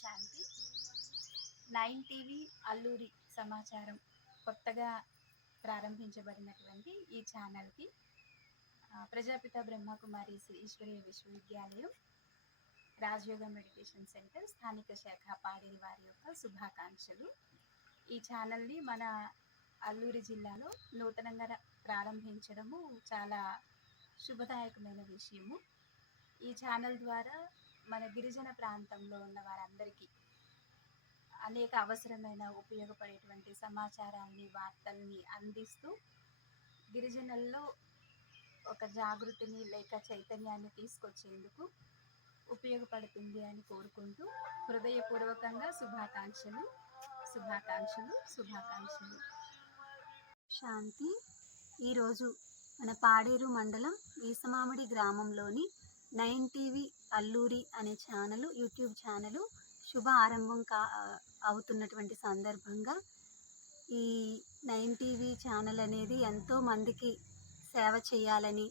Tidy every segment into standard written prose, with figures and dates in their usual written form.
శాంతి. 9 TV Alluri సమాచారం కొత్తగా ప్రారంభించబడినటువంటి ఈ ఛానల్కి ప్రజాపిత బ్రహ్మకుమారి శ్రీ ఈశ్వరీయ విశ్వవిద్యాలయం రాజయోగ మెడిటేషన్ సెంటర్ స్థానిక శాఖ పాడేరు వారి యొక్క శుభాకాంక్షలు. ఈ ఛానల్ని మన అల్లూరి జిల్లాలో నూతనంగా ప్రారంభించడము చాలా శుభదాయకమైన విషయము. ఈ ఛానల్ ద్వారా మన గిరిజన ప్రాంతంలో ఉన్న వారందరికీ అనేక అవసరమైన ఉపయోగపడేటువంటి సమాచారాన్ని వార్తల్ని అందిస్తూ గిరిజనుల్లో ఒక జాగృతిని లేక చైతన్యాన్ని తీసుకొచ్చేందుకు ఉపయోగపడుతుంది అని కోరుకుంటూ హృదయపూర్వకంగా శుభాకాంక్షలు. శాంతి. ఈరోజు మన పాడేరు మండలం వీసమామిడి గ్రామంలోని 9 టీవీ అల్లూరి అనే యూట్యూబ్ ఛానల్ శుభ ఆరంభం అవుతున్నటువంటి సందర్భంగా ఈ 9 టీవీ ఛానల్ అనేది ఎంతో మందికి సేవ చేయాలని,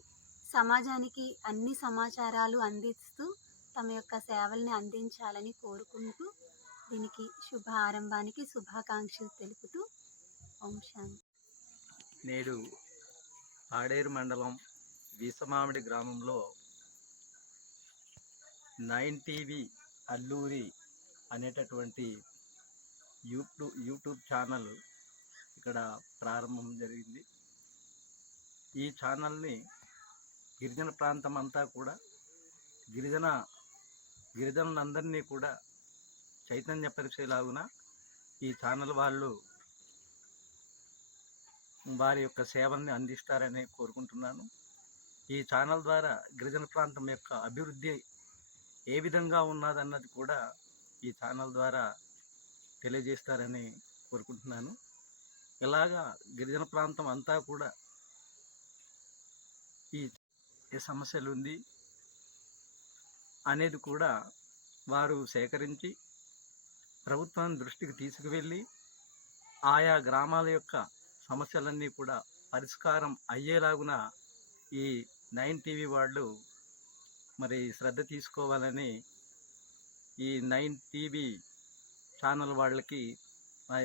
సమాజానికి అన్ని సమాచారాలు అందిస్తూ తమ యొక్క సేవల్ని అందించాలని కోరుకుంటూ దీనికి శుభ ఆరంభానికి శుభాకాంక్షలు తెలుపుతూ ఓం శాంతి. నేడు పాడేరు మండలం వీసమామిడి గ్రామంలో 9 టీవీ అల్లూరి అనేటటువంటి యూట్యూబ్ ఛానల్ ఇక్కడ ప్రారంభం జరిగింది. ఈ ఛానల్ని గిరిజన ప్రాంతం అంతా కూడా గిరిజనులందరినీ కూడా చైతన్యపరిచేలాగున ఈ ఛానల్ వాళ్ళు వారి యొక్క సేవల్ని అందిస్తారని కోరుకుంటున్నాను. ఈ ఛానల్ ద్వారా గిరిజన ప్రాంతం యొక్క అభివృద్ధి ఏ విధంగా ఉన్నదన్నది కూడా ఈ ఛానల్ ద్వారా తెలియజేస్తారని కోరుకుంటున్నాను. ఇలాగా గిరిజన ప్రాంతం అంతా కూడా ఏ సమస్యలు ఉంది అనేది కూడా వారు సేకరించి ప్రభుత్వం దృష్టికి తీసుకువెళ్ళి ఆయా గ్రామాల యొక్క సమస్యలన్నీ కూడా పరిష్కారం అయ్యేలాగున ఈ 9 టీవీ వాళ్ళు మరి శ్రద్ధ తీసుకోవాలని ఈ 9 టీవీ ఛానల్ వాళ్ళకి నా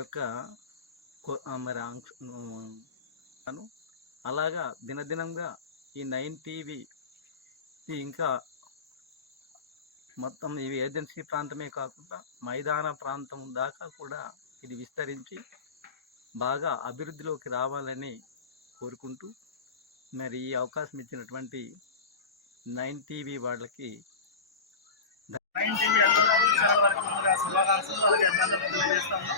యొక్క అలాగా దినదినంగా ఈ 9 టీవీ ఇంకా మొత్తం ఇవి ఏజెన్సీ ప్రాంతమే కాకుండా మైదాన ప్రాంతం దాకా కూడా ఇది విస్తరించి బాగా అభివృద్ధిలోకి రావాలని కోరుకుంటూ మరి ఈ అవకాశం ఇచ్చినటువంటి 9 టీవీ వాళ్ళకి 9 టీవీ ఛానల్ వారికి ముందుగా శుభాకాంక్షలు, అలాగే అభినందనలు తెలియజేస్తాము.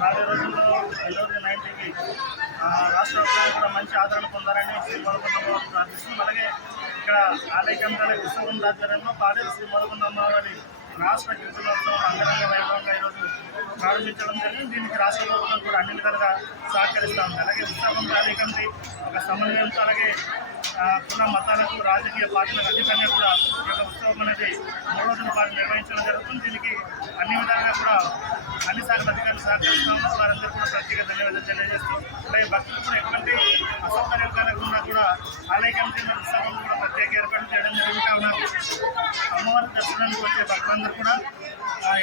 రాబోయే రోజుల్లో అల్లూరి 9 టీవీ రాష్ట్ర వ్యాప్తంగా కూడా మంచి ఆదరణ పొందాలని శ్రీ మొదకొండమ్మ ప్రార్థిస్తున్నాం. అలాగే ఇక్కడ ఆలయకంతాల ఉత్సవం ఆధ్వర్యంలో పాడేరు శ్రీ మొదకొండమ్మ వారి రాష్ట్ర గిరిజనోత్సవం అంగరంగ వైభవంగా ఈరోజు ప్రారంభించడం జరిగింది. దీనికి రాష్ట్ర ప్రభుత్వం కూడా అన్ని విధాలుగా సహకరిస్తూ ఉంది. అలాగే ఉత్సవం ఆలయకంతి ఒక సమన్వయంతో, అలాగే కుల మతాలకు రాజకీయ పార్టీలకు అధికంగా కూడా ఈ యొక్క ఉత్సవం అనేది 3 రోజుల పాటు నిర్వహించడం జరుగుతుంది. దీనికి అన్ని విధాలుగా కూడా అన్ని శాఖల అధికారులు సహకరిస్తాము. వారందరూ కూడా ప్రత్యేక ధన్యవాదాలు తెలియజేస్తూ, అలాగే భక్తులు కూడా ఎటువంటి అసౌకర్యం కలగకుండా కూడా ఆలయ కమిటీ ఉత్సవం కూడా ప్రత్యేక ఏర్పాటు చేయడం జరుగుతూ ఉన్నారు. అమ్మవారి దర్శనానికి వచ్చే భక్తులందరూ కూడా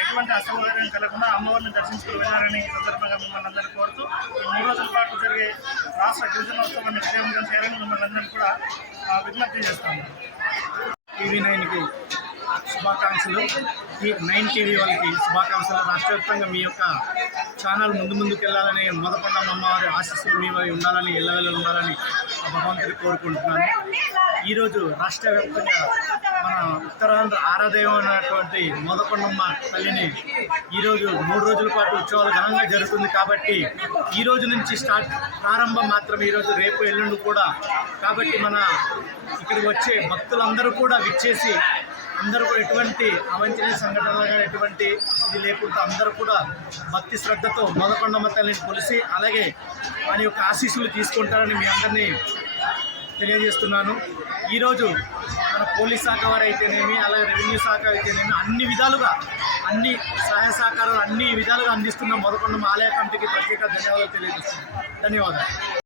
ఎటువంటి అసౌకర్యం కలగకుండా అమ్మవారిని దర్శించుకుని వెళ్ళాలని సందర్భంగా మిమ్మల్ని అందరూ కోరుతూ ఈ 3 రోజుల పాటు జరిగే రాష్ట్ర గిరిజనోత్సవాన్ని విజయవంతం చేయాలని మిమ్మల్ని అందరూ కూడా విజ్ఞప్తి చేస్తాము. టీవీ 9కి శుభాకాంక్షలు. ఈ 9 టీవీ వాళ్ళకి శుభాకాంక్షలు. రాష్ట్ర వ్యాప్తంగా మీ యొక్క ఛానల్ ముందుకు వెళ్ళాలని, మొదకొండమ్మ అమ్మవారి ఆశీస్సులు మీ ఉండాలని, ఎల్లవెల్ల ఉండాలని భగవంతుడిని కోరుకుంటున్నాను. ఈరోజు రాష్ట్ర వ్యాప్తంగా మన ఉత్తరాంధ్ర ఆరాధయం అయినటువంటి మొదకొండమ్మ తల్లిని ఈరోజు 3 రోజుల పాటు ఉత్సవాలు ఘనంగా జరుగుతుంది. కాబట్టి ఈ రోజు నుంచి ప్రారంభం మాత్రమే, ఈరోజు రేపు ఎల్లుండి కూడా. కాబట్టి మన ఇక్కడికి వచ్చే భక్తులందరూ కూడా విచ్చేసి అందరూ కూడా ఎటువంటి అవాంఛనీయ సంఘటనలు కానీ ఎటువంటి ఇది లేకుండా అందరూ కూడా భక్తి శ్రద్ధతో మొదకొండమ్మ తల్లిని కొలిసి అలాగే ఆయన యొక్క ఆశీస్సులు తీసుకుంటారని మీ అందరినీ తెలియజేస్తున్నాను. ఈరోజు మన పోలీస్ శాఖ వారు అయితేనేమి, అలాగే రెవెన్యూ శాఖ అయితేనేమి అన్ని విధాలుగా అన్ని సహాయ సహకారాలు అన్ని విధాలుగా అందిస్తున్న మొదకొండమ్మ ఆలయ కమిటీకి ప్రత్యేక ధన్యవాదాలు తెలియజేస్తున్నాను. ధన్యవాదాలు.